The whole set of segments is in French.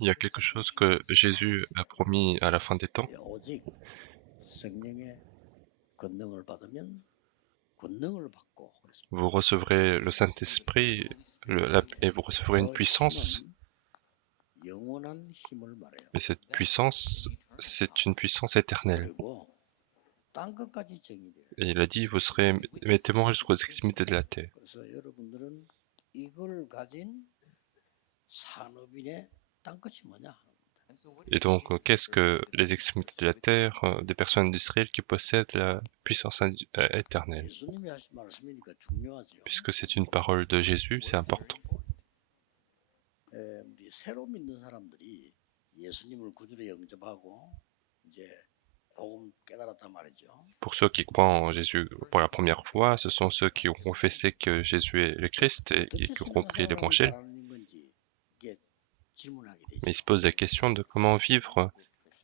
Il y a quelque chose que Jésus a promis à la fin des temps. Vous recevrez le Saint-Esprit et vous recevrez une puissance. Et cette puissance, c'est une puissance éternelle. Et il a dit, vous serez mes témoins jusqu'aux extrémités de la terre. Et donc, qu'est-ce que les extrémités de la terre, des personnes d'Israël qui possèdent la puissance éternelle? Puisque c'est une parole de Jésus, c'est important. Pour ceux qui croient en Jésus pour la première fois, ce sont ceux qui ont confessé que Jésus est le Christ et qui ont compris l'Évangile. Mais ils se posent la question de comment vivre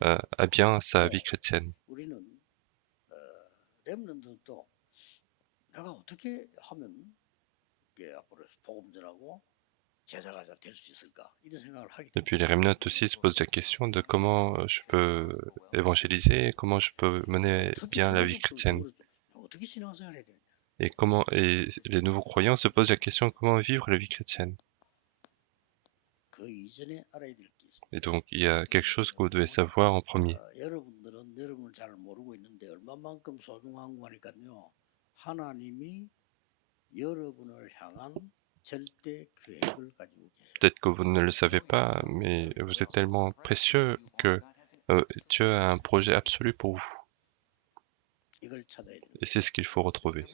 à bien sa vie chrétienne. Et puis les remnants aussi se posent la question de comment je peux évangéliser, comment je peux mener bien la vie chrétienne. Et les nouveaux croyants se posent la question comment vivre la vie chrétienne. Et donc il y a quelque chose que vous devez savoir en premier. Peut-être que vous ne le savez pas, mais vous êtes tellement précieux que Dieu a un projet absolu pour vous. Et c'est ce qu'il faut retrouver.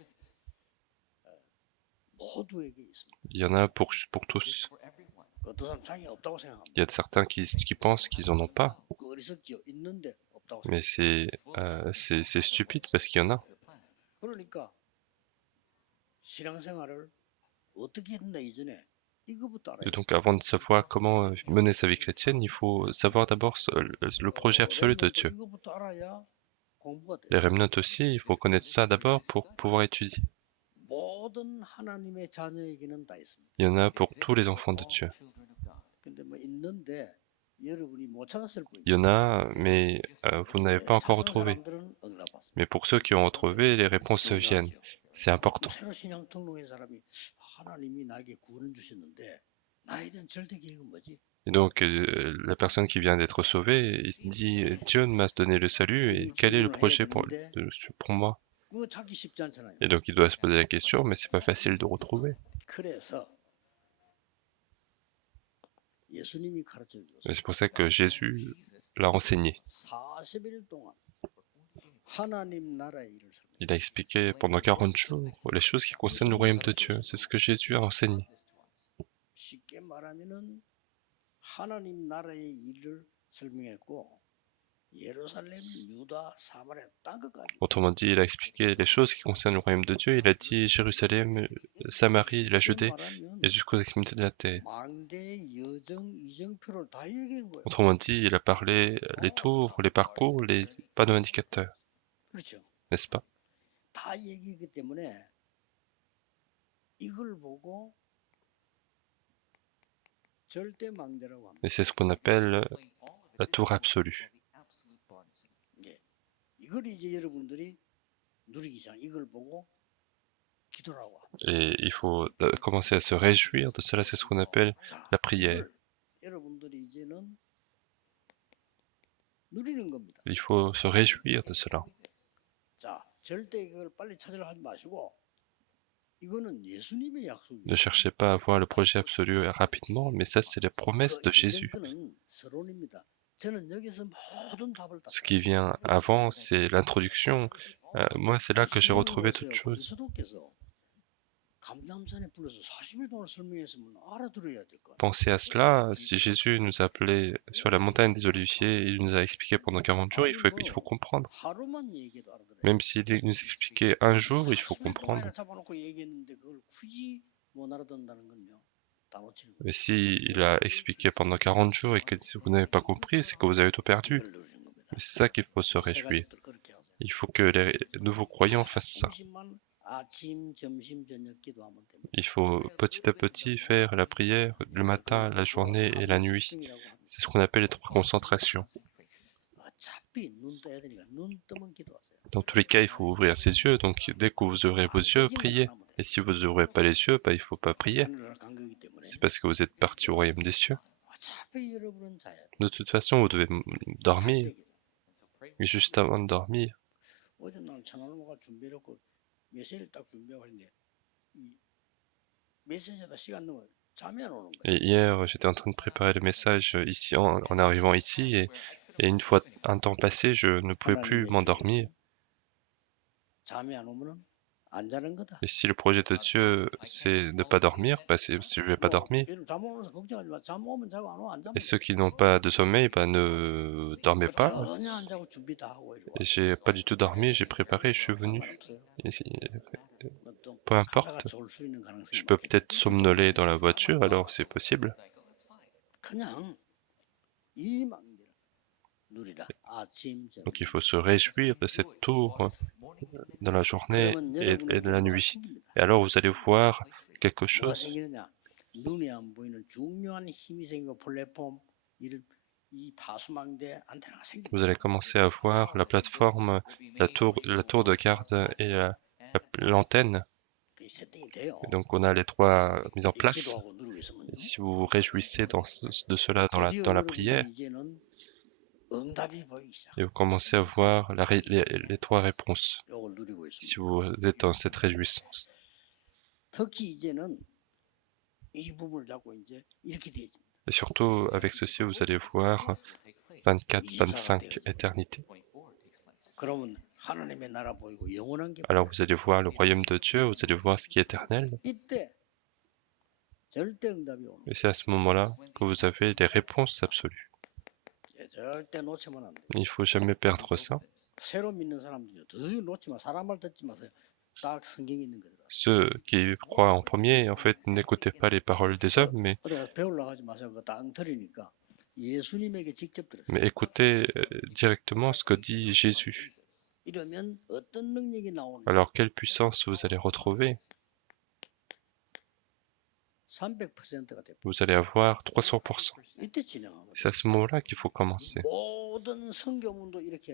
Il y en a pour tous. Il y a certains qui pensent qu'ils en ont pas. Mais c'est stupide parce qu'il y en a. Et donc avant de savoir comment mener sa vie chrétienne, il faut savoir d'abord le projet absolu de Dieu. Les remnants aussi, il faut connaître ça d'abord pour pouvoir étudier. Il y en a pour tous les enfants de Dieu. Il y en a, mais vous n'avez pas encore retrouvé. Mais pour ceux qui ont retrouvé, les réponses viennent. C'est important. Et donc, la personne qui vient d'être sauvée, il dit, Dieu m'a donné le salut, et quel est le projet pour moi? Et donc, il doit se poser la question, mais c'est pas facile de retrouver. Et c'est pour ça que Jésus l'a enseigné. Il a expliqué pendant 40 jours les choses qui concernent le royaume de Dieu. C'est ce que Jésus a enseigné. Autrement dit, il a expliqué les choses qui concernent le royaume de Dieu. Il a dit Jérusalem, Samarie, la Judée et jusqu'aux extrémités de la terre. Autrement dit, il a parlé les tours, les parcours, les panneaux indicateurs. N'est-ce pas? Et c'est ce qu'on appelle la tour absolue. Et il faut commencer à se réjouir de cela, c'est ce qu'on appelle la prière. Il faut se réjouir de cela. Ne cherchez pas à voir le projet absolu rapidement, mais ça c'est la promesse de Jésus. Ce qui vient avant, c'est l'introduction. Moi, c'est là que j'ai retrouvé toute chose. Pensez à cela, si Jésus nous a appelés sur la montagne des Oliviers, il nous a expliqué pendant 40 jours, il faut comprendre. Même s'il nous expliquait un jour, il faut comprendre. Mais s'il a expliqué pendant 40 jours et que vous n'avez pas compris, c'est que vous avez tout perdu. Mais c'est ça qu'il faut se réjouir. Il faut que les nouveaux croyants fassent ça. Il faut petit à petit faire la prière le matin, la journée et la nuit. C'est ce qu'on appelle les 3 concentrations. Dans tous les cas, il faut ouvrir ses yeux, donc dès que vous ouvrez vos yeux, priez. Et si vous n'ouvrez pas les yeux, il ne faut pas prier. C'est parce que vous êtes parti au royaume des cieux. De toute façon, vous devez dormir. Et juste avant de dormir, et hier, j'étais en train de préparer le message ici, en arrivant ici, et une fois un temps passé, je ne pouvais plus m'endormir. Et si le projet de Dieu, c'est de ne pas dormir, je ne vais pas dormir. Et ceux qui n'ont pas de sommeil, ne dormez pas. Et j'ai pas du tout dormi, j'ai préparé, je suis venu. Et peu importe, je peux peut-être somnoler dans la voiture, alors c'est possible. Donc il faut se réjouir de cette tour dans la journée et de la nuit. Et alors vous allez voir quelque chose. Vous allez commencer à voir la plateforme, la tour de garde et l'antenne. Donc on a les 3 mises en place. Et si vous vous réjouissez de cela dans la prière, et vous commencez à voir les 3 réponses, si vous êtes dans cette réjouissance. Et surtout, avec ceci, vous allez voir 24, 25 éternités. Alors vous allez voir le royaume de Dieu, vous allez voir ce qui est éternel. Et c'est à ce moment-là que vous avez les réponses absolues. Il ne faut jamais perdre ça. Ceux qui croient en premier, en fait, n'écoutez pas les paroles des hommes, mais écoutez directement ce que dit Jésus. Alors, quelle puissance vous allez retrouver? Vous allez avoir 300%. C'est à ce moment-là qu'il faut commencer.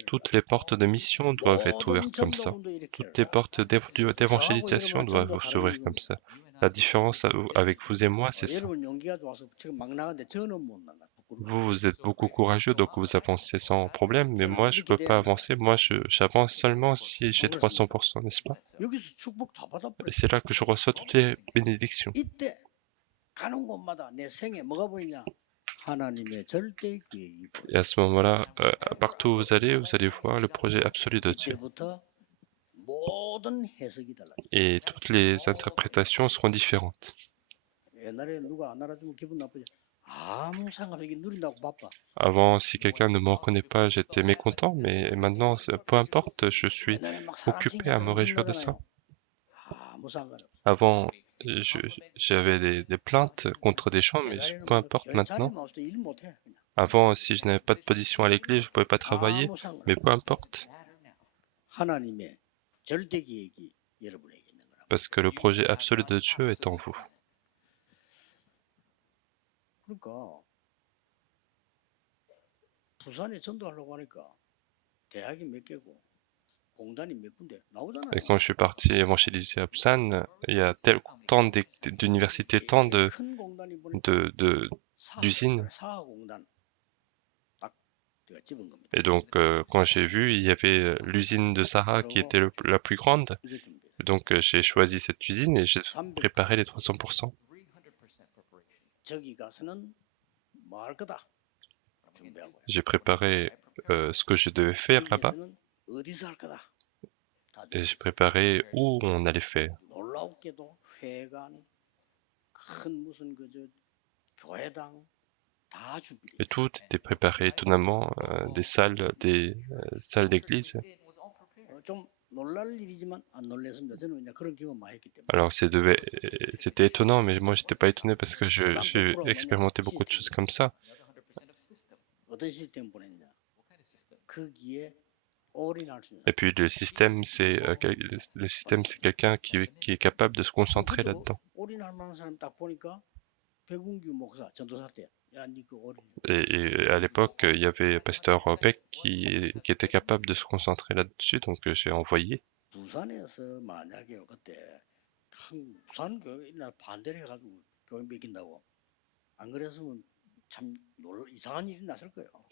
Toutes les portes de mission doivent être ouvertes comme ça. Toutes les portes d'évangélisation doivent s'ouvrir comme ça. La différence avec vous et moi, c'est ça. Vous êtes beaucoup courageux, donc vous avancez sans problème, mais moi, je ne peux pas avancer. Moi, j'avance seulement si j'ai 300%, n'est-ce pas? Et c'est là que je reçois toutes les bénédictions. Et à ce moment-là, partout où vous allez voir le projet absolu de Dieu. Et toutes les interprétations seront différentes. Avant, si quelqu'un ne me reconnaît pas, j'étais mécontent, mais maintenant, peu importe, je suis occupé à me réjouir de ça. Avant, j'avais des plaintes contre des gens, mais peu importe maintenant. Avant, si je n'avais pas de position à l'église, je ne pouvais pas travailler, mais peu importe. Parce que le projet absolu de Dieu est en vous. Et quand je suis parti évangéliser à Busan, il y a tant d'universités, tant d'usines. Et donc, quand j'ai vu, il y avait l'usine de Sahara qui était la plus grande. Donc, j'ai choisi cette usine et j'ai préparé les 300%. J'ai préparé ce que je devais faire là-bas. Et j'ai préparé où on allait faire. Et tout était préparé étonnamment, des salles d'église. Alors c'était étonnant, mais moi j'étais pas étonné parce que j'ai expérimenté beaucoup de choses comme ça. Et puis le système, c'est quelqu'un qui est capable de se concentrer là-dedans. Et à l'époque, il y avait Pasteur Beck qui était capable de se concentrer là-dessus, donc j'ai envoyé.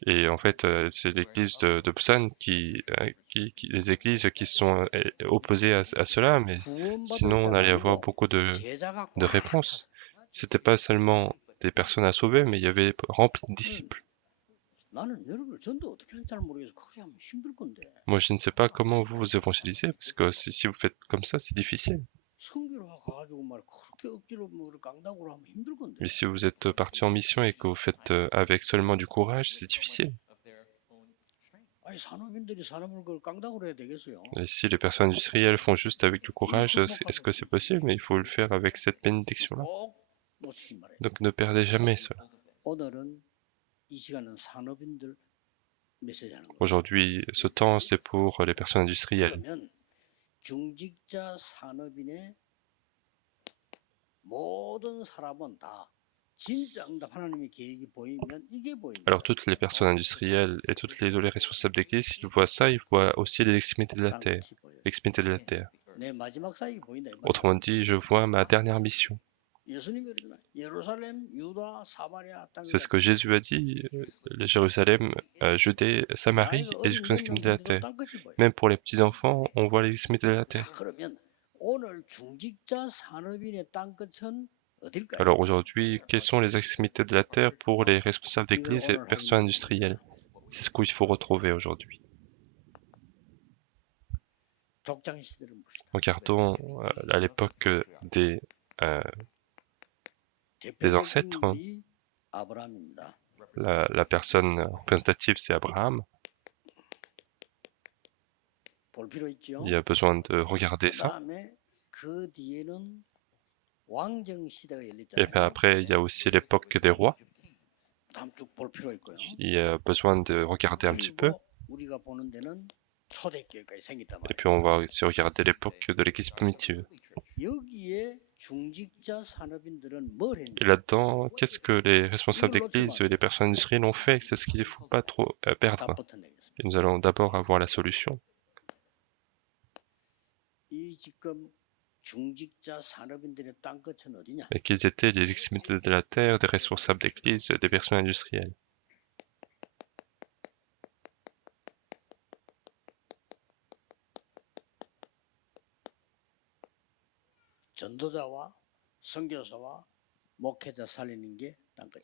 Et en fait, c'est l'église de Busan les églises qui sont opposées à cela, mais sinon on allait avoir beaucoup de réponses. C'était pas seulement des personnes à sauver, mais il y avait rempli de disciples. Moi, je ne sais pas comment vous vous évangélisez, parce que si vous faites comme ça, c'est difficile. Mais si vous êtes parti en mission et que vous faites avec seulement du courage, c'est difficile. Et si les personnes industrielles font juste avec du courage, est-ce que c'est possible? Mais il faut le faire avec cette bénédiction-là. Donc ne perdez jamais cela. Aujourd'hui, ce temps, c'est pour les personnes industrielles. Alors toutes les personnes industrielles et tous les responsables d'église, s'ils voient ça, ils voient aussi les extrémités de la terre. L'extrémité de la terre. Autrement dit, je vois ma dernière mission. C'est ce que Jésus a dit, Jérusalem, Judée, Samarie et jusqu'aux extrémités de la terre. Même pour les petits-enfants, on voit les extrémités de la terre. Alors aujourd'hui, quelles sont les extrémités de la terre pour les responsables d'église et les personnes industrielles? C'est ce qu'il faut retrouver aujourd'hui. Regardons à l'époque des ancêtres. La personne représentative, c'est Abraham. Il y a besoin de regarder ça. Et puis après, il y a aussi l'époque des rois. Il y a besoin de regarder un petit peu. Et puis on va aussi regarder l'époque de l'église primitive. Et là-dedans, qu'est-ce que les responsables d'église et les personnes industrielles ont fait? C'est ce qu'il ne faut pas trop perdre. Et nous allons d'abord avoir la solution. Et quelles étaient les extrémités de la terre des responsables d'église et des personnes industrielles?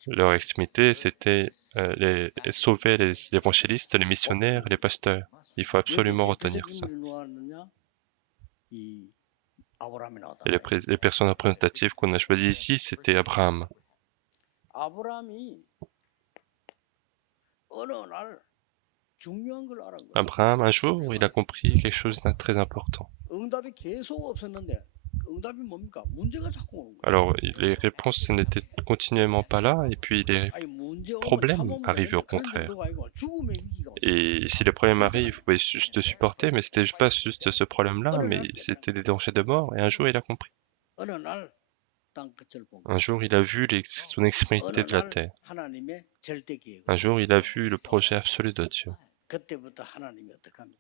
Leur extrémité, c'était sauver les évangélistes, les missionnaires, les pasteurs. Il faut absolument retenir ça. Et les personnes représentatives qu'on a choisies ici, c'était Abraham. Abraham, un jour, il a compris quelque chose de très important. Alors, les réponses n'étaient continuellement pas là, et puis les problèmes arrivaient au contraire. Et si les problèmes arrivent, il pouvait juste supporter, mais c'était pas juste ce problème-là, mais c'était des dangers de mort, et un jour il a compris. Un jour il a vu son extrémité de la terre. Un jour il a vu le projet absolu de Dieu.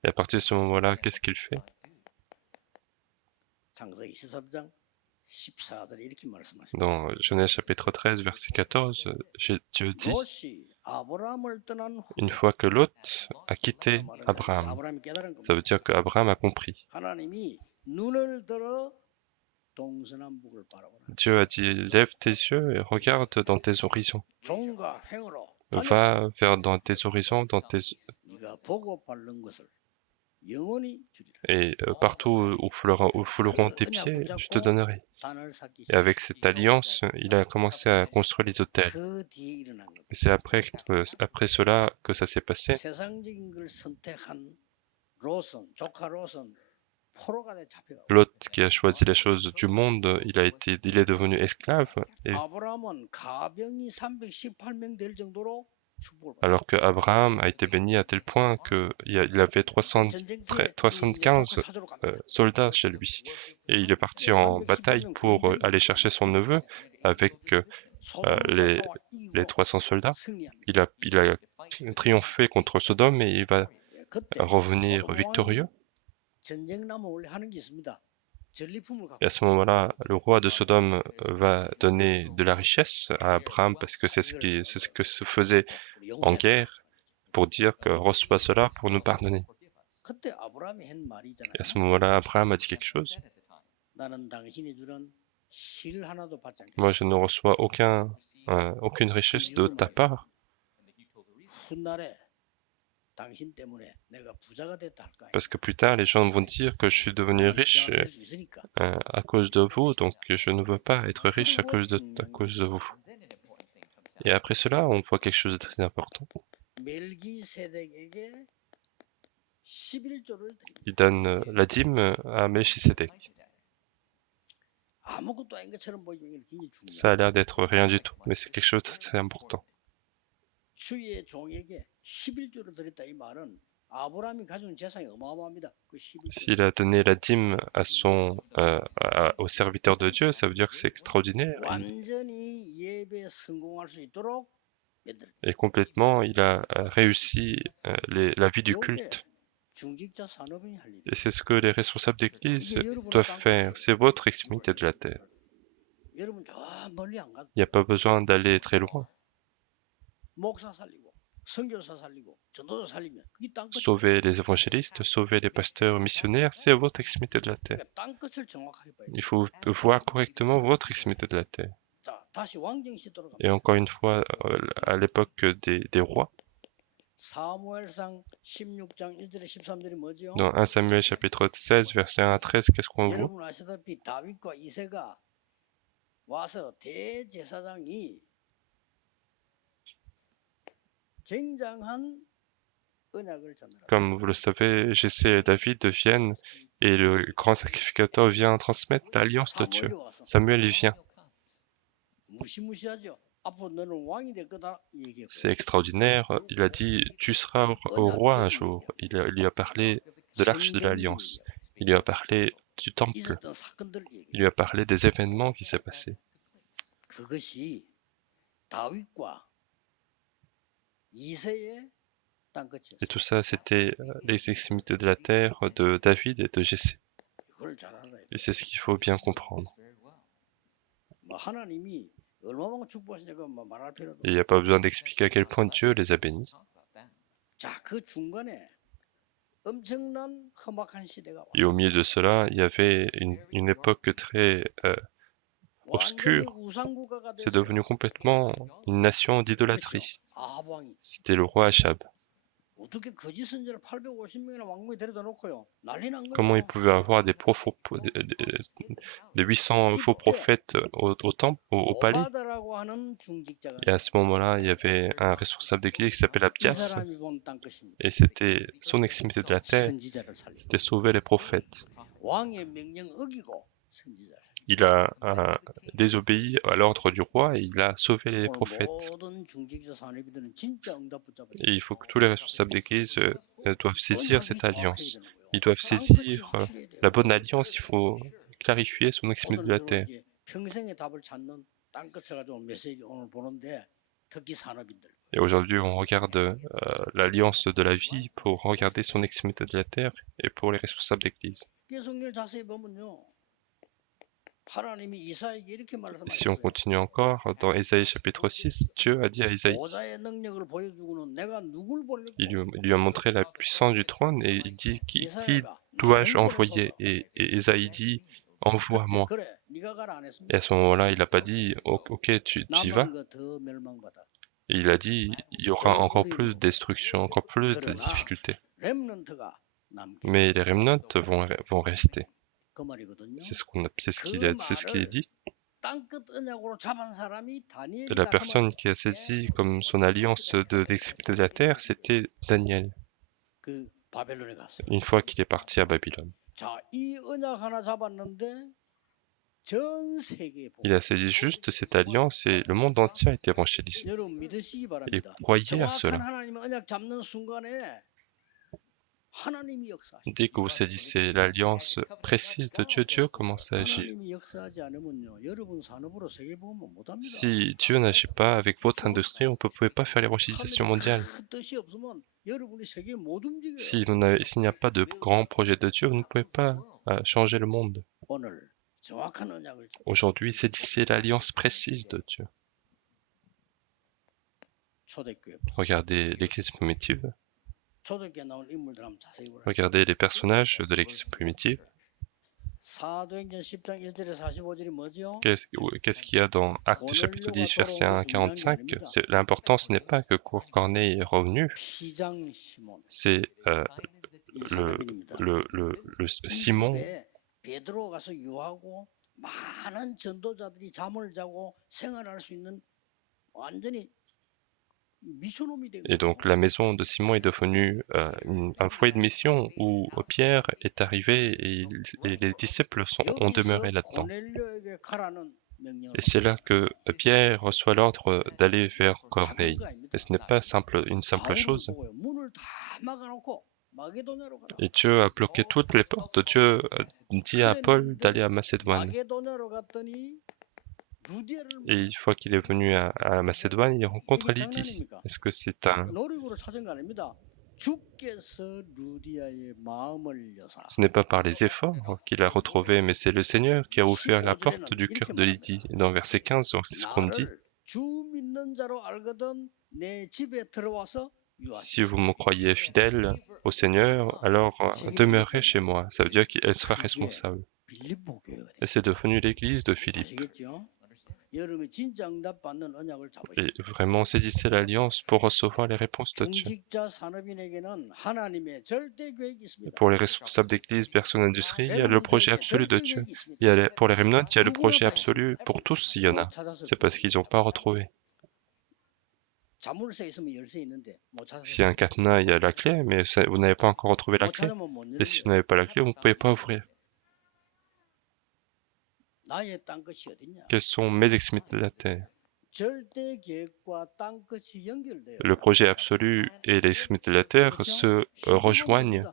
Et à partir de ce moment-là, qu'est-ce qu'il fait? Dans Genèse chapitre 13, verset 14, Dieu dit, une fois que Lot a quitté Abraham, ça veut dire qu'Abraham a compris. Dieu a dit, lève tes yeux et regarde dans tes horizons. Va dans tes horizons, et partout où fouleront tes pieds, je te donnerai. Et avec cette alliance, il a commencé à construire les autels. Et c'est après cela que ça s'est passé. Lot qui a choisi les choses du monde, il est devenu esclave. Et alors que Abraham a été béni à tel point qu'il avait 315 soldats chez lui. Et il est parti en bataille pour aller chercher son neveu avec les 300 soldats. Il a triomphé contre Sodome et il va revenir victorieux. Et à ce moment-là, le roi de Sodome va donner de la richesse à Abraham parce que c'est ce que se faisait en guerre pour dire que reçois cela pour nous pardonner. Et à ce moment-là, Abraham a dit quelque chose. Moi, je ne reçois aucune richesse de ta part. Parce que plus tard, les gens vont dire que je suis devenu riche à cause de vous, donc je ne veux pas être riche à cause de vous. Et après cela, on voit quelque chose de très important. Il donne la dîme à Melchisédek. Ça a l'air d'être rien du tout, mais c'est quelque chose de très important. S'il a donné la dîme au serviteur de Dieu, ça veut dire que c'est extraordinaire. Et complètement, il a réussi la vie du culte. Et c'est ce que les responsables d'église doivent faire. C'est votre extrémité de la terre. Il n'y a pas besoin d'aller très loin. Sauver les évangélistes, sauver les pasteurs missionnaires, c'est votre extrémité de la terre. Il faut voir correctement votre extrémité de la terre. Et encore une fois, à l'époque des rois, dans 1 Samuel chapitre 16, verset 1 à 13, qu'est-ce qu'on voit? Comme vous le savez, Jessé et David viennent et le grand sacrificateur vient transmettre l'alliance de Dieu. Samuel, il vient. C'est extraordinaire. Il a dit, tu seras au roi un jour. Il lui a parlé de l'arche de l'alliance. Il lui a parlé du temple. Il lui a parlé des événements qui s'est passés. Et tout ça, c'était les extrémités de la terre de David et de Jessé. Et c'est ce qu'il faut bien comprendre. Et il n'y a pas besoin d'expliquer à quel point Dieu les a bénis. Et au milieu de cela, il y avait une époque très obscure. C'est devenu complètement une nation d'idolâtrie. C'était le roi Achab. Comment il pouvait avoir des 800 faux prophètes au palais? Et à ce moment-là, il y avait un responsable d'église qui s'appelait Abdias, et c'était son extrémité de la terre, c'était sauver les prophètes. Il a désobéi à l'ordre du roi et il a sauvé les prophètes. Et il faut que tous les responsables d'église doivent saisir cette alliance. Ils doivent saisir la bonne alliance, il faut clarifier son extrémité de la terre. Et aujourd'hui, on regarde l'alliance de la vie pour regarder son extrémité de la terre et pour les responsables d'église. Si on continue encore, dans Ésaïe chapitre 6, Dieu a dit à Ésaïe, il lui a montré la puissance du trône et il dit, qui dois-je envoyer? Et Ésaïe dit, envoie-moi. Et à ce moment-là, il n'a pas dit, ok, tu y vas. Et il a dit, il y aura encore plus de destruction, encore plus de difficultés. Mais les remnants vont rester. C'est ce qu'il est dit. Et la personne qui a saisi comme son alliance d'extrémité de la terre, c'était Daniel. Une fois qu'il est parti à Babylone. Il a saisi juste cette alliance et le monde entier a été évangélisé. Et croyez à cela. Dès que vous saisissez l'alliance précise de Dieu, Dieu commence à agir. Si Dieu n'agit pas avec votre industrie, on ne pouvait pas faire l'évangélisation mondiale. S'il n'y a pas de grand projet de Dieu, vous ne pouvez pas changer le monde. Aujourd'hui, saisissez l'alliance précise de Dieu. Regardez l'Église primitive. Regardez les personnages de l'Église primitive. Qu'est-ce qu'il y a dans Actes chapitre 10, verset 1 à 45? L'important, ce n'est pas que Corneille est revenu, c'est le Simon. Et donc la maison de Simon est devenue un foyer de mission où Pierre est arrivé et les disciples ont demeuré là-dedans. Et c'est là que Pierre reçoit l'ordre d'aller vers Corneille. Et ce n'est pas une simple chose. Et Dieu a bloqué toutes les portes. Dieu dit à Paul d'aller à Macédoine. Et une fois qu'il est venu à Macédoine, il rencontre Lydie. Est-ce que c'est un... Ce n'est pas par les efforts qu'il a retrouvé, mais c'est le Seigneur qui a ouvert la porte du cœur de Lydie. Et dans verset 15, c'est ce qu'on dit. Si vous me croyez fidèle au Seigneur, alors demeurez chez moi. Ça veut dire qu'elle sera responsable. Et c'est devenu l'église de Philippe. Et vraiment, saisissez l'alliance pour recevoir les réponses de Dieu. Et pour les responsables d'église, personnes d'industrie, il y a le projet absolu de Dieu. Pour les remnants, il y a le projet absolu. Pour tous, il y en a. C'est parce qu'ils n'ont pas retrouvé. S'il y a un cadenas, il y a la clé, mais vous n'avez pas encore retrouvé la clé. Et si vous n'avez pas la clé, vous ne pouvez pas ouvrir. Quelles sont mes extrémités de la terre? Le projet absolu et les extrémités de la terre se rejoignent.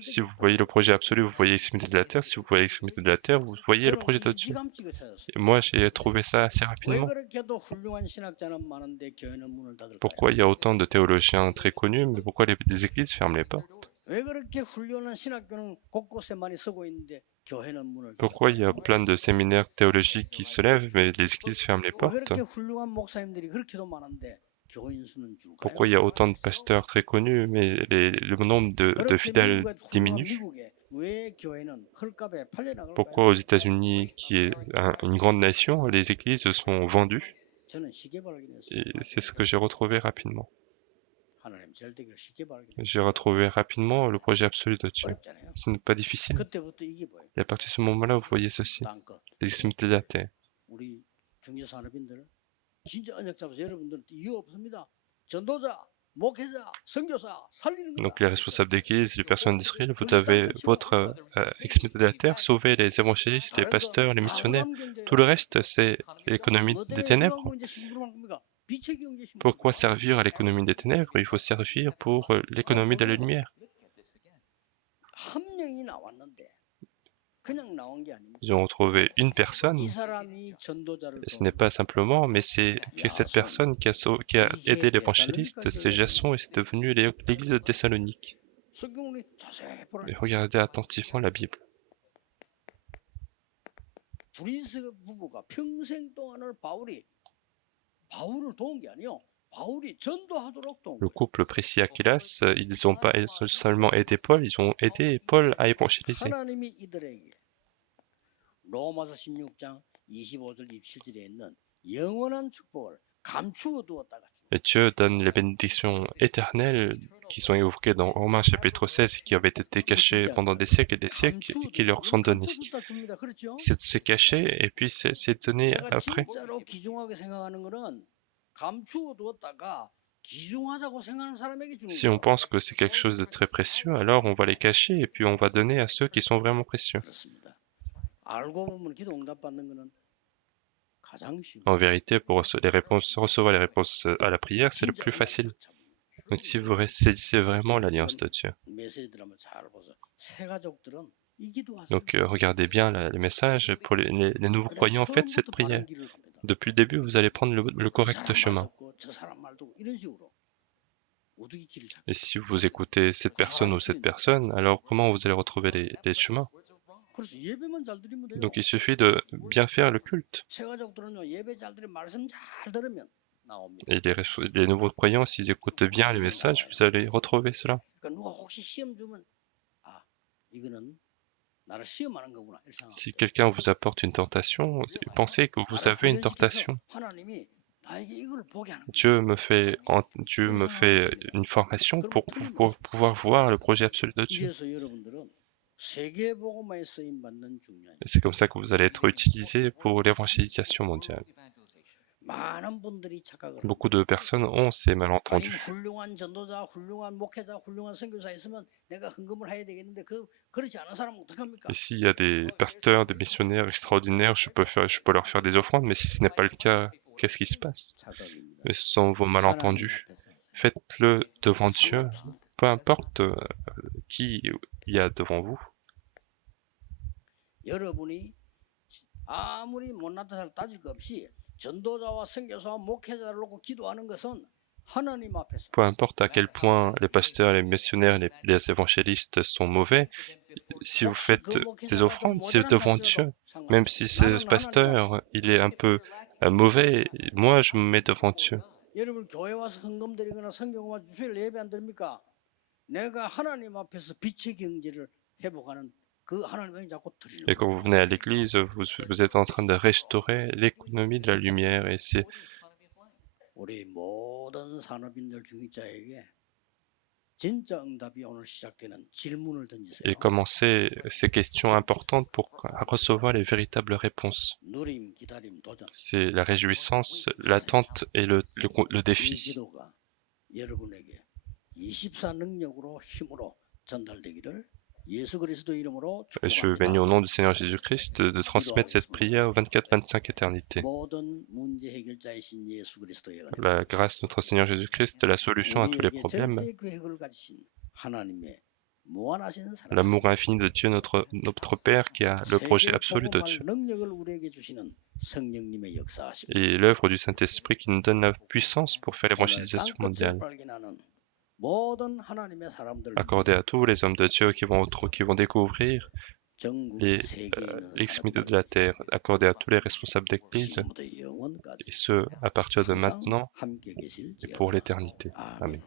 Si vous voyez le projet absolu, vous voyez l'extrémité de la terre. Si vous voyez l'extrémité de la terre, vous voyez le projet de Dieu. Et moi, j'ai trouvé ça assez rapidement. Pourquoi il y a autant de théologiens très connus, mais pourquoi les églises ferment les portes? Pourquoi il y a plein de séminaires théologiques qui se lèvent, mais les églises ferment les portes? Pourquoi il y a autant de pasteurs très connus, mais le nombre de fidèles diminue? Pourquoi aux États-Unis, qui est une grande nation, les églises sont vendues? Et c'est ce que j'ai retrouvé rapidement. J'ai retrouvé rapidement le projet absolu de Dieu. Ce n'est pas difficile. Et à partir de ce moment-là, vous voyez ceci. Les extrémités de la terre. Donc les responsables d'église, les personnes d'Israël, vous avez votre extrémité de la terre, sauver les évangélistes, les pasteurs, les missionnaires. Tout le reste, c'est l'économie des ténèbres. Pourquoi servir à l'économie des ténèbres? Il faut servir pour l'économie de la lumière. Ils ont trouvé une personne, et ce n'est pas simplement, mais c'est que cette personne qui a aidé l'évangéliste, c'est Jason, et c'est devenu l'église de Thessalonique. Et regardez attentivement la Bible. Le couple Priscilla-Aquilas, ils n'ont pas seulement aidé Paul, ils ont aidé Paul à évangéliser. Et Dieu donne les bénédictions éternelles qui sont évoquées dans Romains chapitre 16 et qui avaient été cachées pendant des siècles et des siècles et qui leur sont données. C'est caché et puis c'est donné après. Si on pense que c'est quelque chose de très précieux, alors on va les cacher et puis on va donner à ceux qui sont vraiment précieux. En vérité, pour recevoir les réponses à la prière, c'est le plus facile. Donc si vous saisissez vraiment l'alliance de Dieu. Donc regardez bien les messages. Pour les nouveaux croyants, faites cette prière. Depuis le début, vous allez prendre le correct chemin. Et si vous écoutez cette personne ou cette personne, alors comment vous allez retrouver les chemins? Donc il suffit de bien faire le culte. Et les nouveaux croyants, s'ils écoutent bien les messages, vous allez retrouver cela. Si quelqu'un vous apporte une tentation, pensez que vous avez une tentation. Dieu me fait une formation pour pouvoir voir le projet absolu de Dieu. Et c'est comme ça que vous allez être utilisé pour l'évangélisation mondiale. Beaucoup de personnes ont ces malentendus. Et s'il y a des pasteurs, des missionnaires extraordinaires, je peux leur faire des offrandes, mais si ce n'est pas le cas, qu'est-ce qui se passe? Ce sont vos malentendus. Faites-le devant Dieu, peu importe qui il y a devant vous. Peu importe à quel point les pasteurs, les missionnaires, les évangélistes sont mauvais, si vous faites des offrandes, c'est devant Dieu. Même si ce pasteur, il est un peu mauvais, moi je me mets devant Dieu. Et quand vous venez à l'église, vous êtes en train de restaurer l'économie de la lumière et c'est et commencer ces questions importantes pour recevoir les véritables réponses. C'est la réjouissance, l'attente et le défi. Je bénis au nom du Seigneur Jésus-Christ de transmettre cette prière aux 24-25 éternités. La grâce de notre Seigneur Jésus-Christ est la solution à tous les problèmes. L'amour infini de Dieu, notre Père, qui a le projet absolu de Dieu. Et l'œuvre du Saint-Esprit qui nous donne la puissance pour faire l'évangélisation mondiale. Accordé à tous les hommes de Dieu qui vont découvrir les extrémités de la terre, accordé à tous les responsables d'Église, et ce, à partir de maintenant et pour l'éternité. Amen.